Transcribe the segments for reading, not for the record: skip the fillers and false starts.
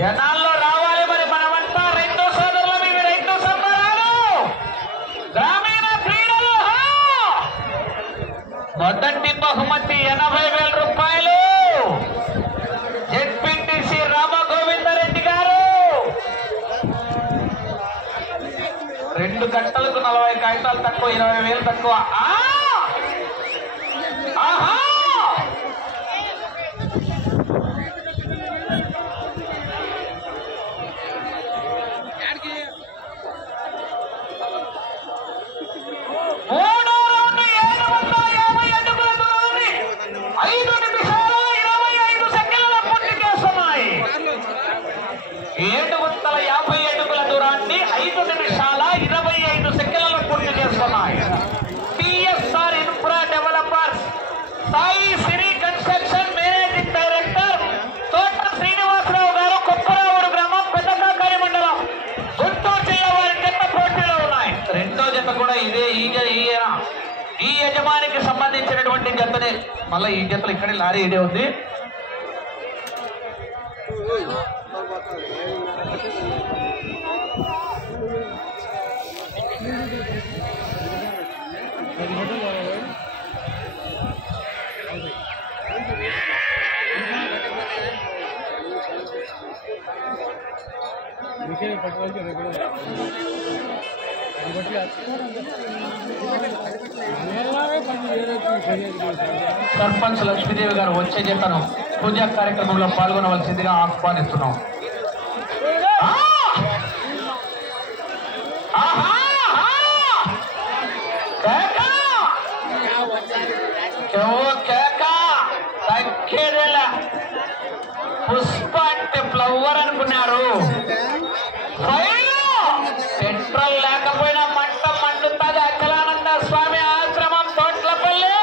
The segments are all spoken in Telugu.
జనాల్లో రావాలి మరి మనమంతా రైతు సోదరుల మీద రైతు సంబరాలు గ్రామీణ క్రీడలు. మొదటి బహుమతి 80,000 రూపాయలు జెడ్పీటీసీ రామగోవిందరెడ్డి గారు. 2 గంటలకు 40 కాగితాలు తక్కువ, 20,000 తక్కువ. ఆహా సాయి సిరి కన్స్ట్రక్షన్ మేనేజింగ్ డైరెక్టర్ తోట శ్రీనివాసరావు గారు, కుప్పరావుడు గ్రామం, పెద్దకాకాని మండలం, గుంటూరు జిల్లా వారి జత పోటీలో ఉన్నాయి. రెండో జత కూడా ఇదే ఈ యజమానికి సంబంధించినటువంటి జతనే. మళ్ళీ ఈ జతలు ఇక్కడే లారీ ఇదే ఉంది. సర్పంచ్ లక్ష్మీదేవి గారు వచ్చే జతను పూజా కార్యక్రమంలో పాల్గొనవలసిందిగా ఆహ్వానిస్తున్నాం. పుష్ప అంటే ఫ్లవర్ అనుకున్నారు. పెట్రోల్ లేకపోయినా మంట మండుతుంది. అచలానంద స్వామి ఆశ్రమం తోట్లపల్లి.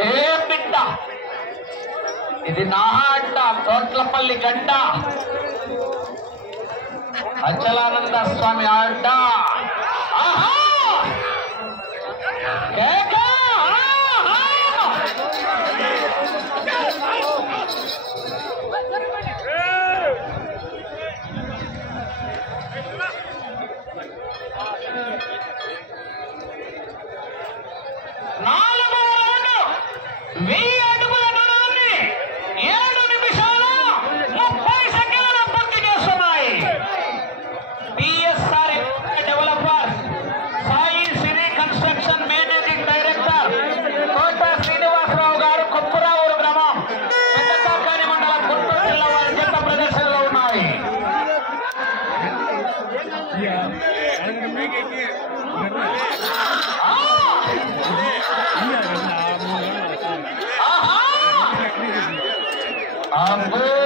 ఏ బిడ్డ ఇది నా అడ్డ, తోట్లపల్లి గడ్డ, అచలానంద స్వామి అడ్డ. Ambo